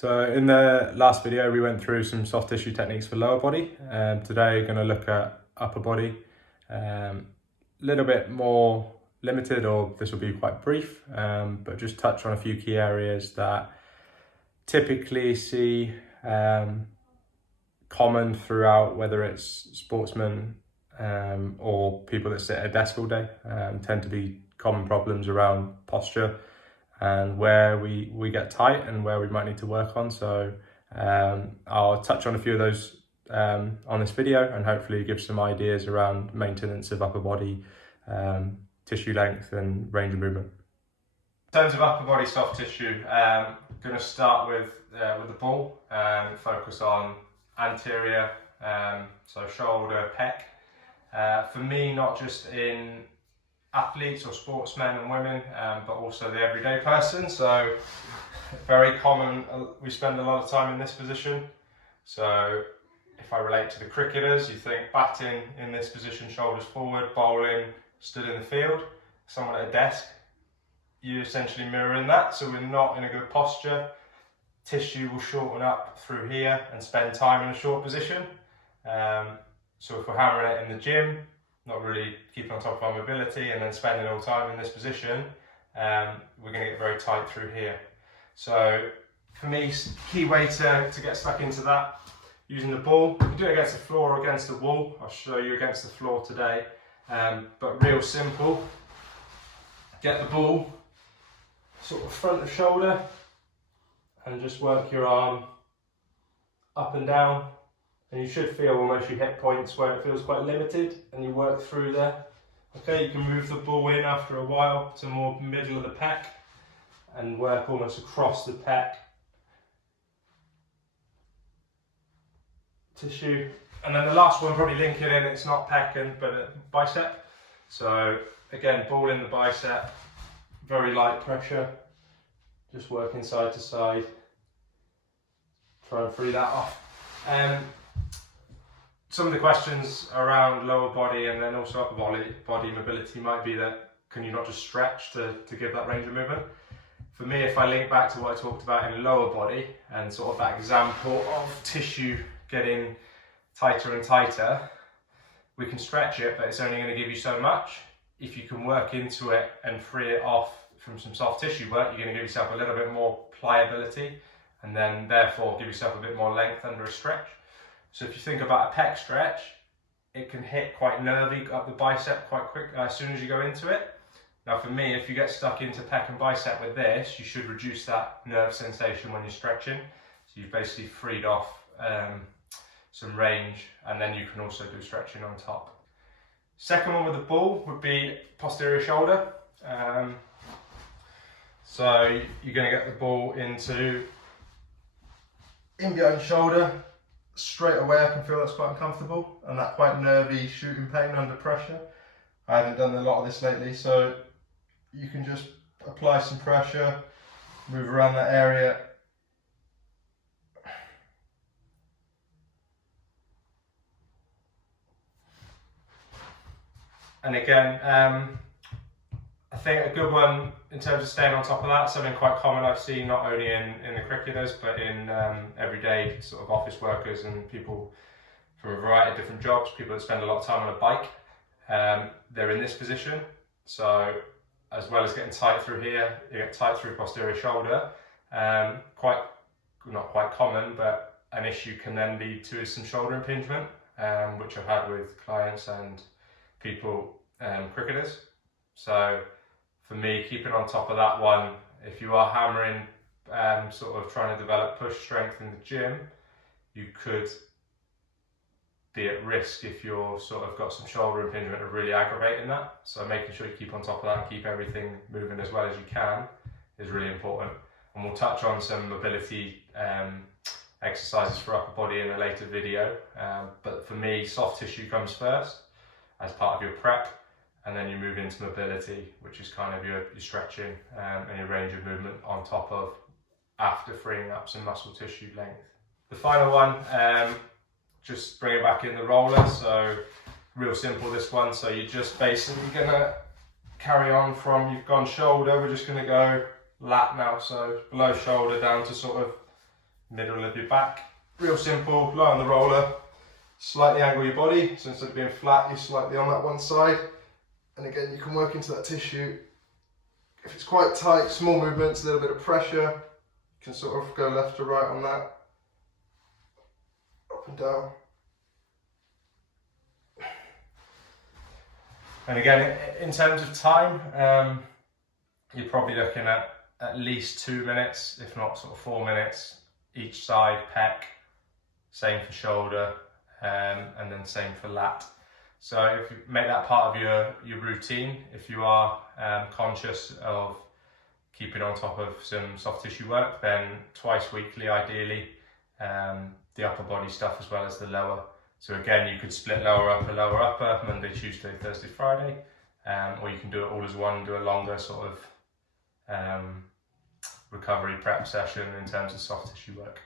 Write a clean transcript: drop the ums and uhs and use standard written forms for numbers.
So in the last video, we went through some soft tissue techniques for lower body. Today, we're going to look at upper body. Little bit more limited, or this will be quite brief, but just touch on a few key areas that typically see common throughout, whether it's sportsmen or people that sit at a desk all day. Tend to be common problems around posture and where we get tight and where we might need to work on. So I'll touch on a few of those on this video and hopefully give some ideas around maintenance of upper body tissue length and range of movement. In terms of upper body soft tissue, I'm going to start with the ball and focus on anterior, so shoulder, pec. For me, not just in athletes or sportsmen and women, but also the everyday person. So very common, we spend a lot of time in this position. So if I relate to the cricketers, you think batting in this position, shoulders forward, bowling, stood in the field, someone at a desk, you essentially mirroring that. So we're not in a good posture. Tissue will shorten up through here and spend time in a short position. So if we're hammering it in the gym, not really keeping on top of our mobility and then spending all time in this position, we're going to get very tight through here. So for me, key way to get stuck into that, using the ball. You can do it against the floor or against the wall. I'll show you against the floor today, but real simple. Get the ball sort of front of shoulder and just work your arm up and down. And you should feel almost your hip points where it feels quite limited, and you work through there. Okay, you can move the ball in after a while to more middle of the pec and work almost across the pec tissue. And then the last one, probably link it in, it's not pec but a bicep. So again, ball in the bicep, very light pressure, just working side to side, try and free that off. Some of the questions around lower body and then also upper body mobility might be that, can you not just stretch to give that range of movement? For me, if I link back to what I talked about in lower body and sort of that example of tissue getting tighter and tighter, we can stretch it, but it's only going to give you so much. If you can work into it and free it off from some soft tissue work, you're going to give yourself a little bit more pliability and then therefore give yourself a bit more length under a stretch. So if you think about a pec stretch, it can hit quite nervy up the bicep quite quick as soon as you go into it. Now for me, if you get stuck into pec and bicep with this, you should reduce that nerve sensation when you're stretching. So you've basically freed off some range, and then you can also do stretching on top. Second one with the ball would be posterior shoulder. So you're going to get the ball in behind shoulder. Straight away I can feel that's quite uncomfortable and that quite nervy shooting pain under pressure. I haven't done a lot of this lately, so you can just apply some pressure, move around that area. And again, I think a good one in terms of staying on top of that, something quite common I've seen not only in the cricketers but in everyday sort of office workers and people from a variety of different jobs, people that spend a lot of time on a bike. They're in this position, so as well as getting tight through here, you get tight through posterior shoulder. Not quite common, but an issue can then lead to some shoulder impingement, which I've had with clients and people, cricketers. So for me, keeping on top of that one, if you are hammering, sort of trying to develop push strength in the gym, you could be at risk if you're sort of got some shoulder impingement of really aggravating that. So making sure you keep on top of that and keep everything moving as well as you can is really important. And we'll touch on some mobility exercises for upper body in a later video. But for me, soft tissue comes first as part of your prep. And then you move into mobility, which is kind of your stretching and your range of movement on top of after freeing up some muscle tissue length. The final one, just bring it back in the roller. So real simple this one. So you're just basically gonna carry on from, you've gone shoulder, we're just gonna go lat now. So below shoulder down to sort of middle of your back. Real simple, lie on the roller, slightly angle your body, so instead of being flat, you're slightly on that one side. And again, you can work into that tissue. If it's quite tight, small movements, a little bit of pressure, you can sort of go left to right on that, up and down. And again, in terms of time, you're probably looking at least 2 minutes, if not sort of 4 minutes, each side, pec, same for shoulder, and then same for lat. So if you make that part of your routine, if you are conscious of keeping on top of some soft tissue work, then twice weekly ideally, the upper body stuff as well as the lower. So again, you could split lower upper, Monday, Tuesday, Thursday, Friday, or you can do it all as one, do a longer sort of recovery prep session in terms of soft tissue work.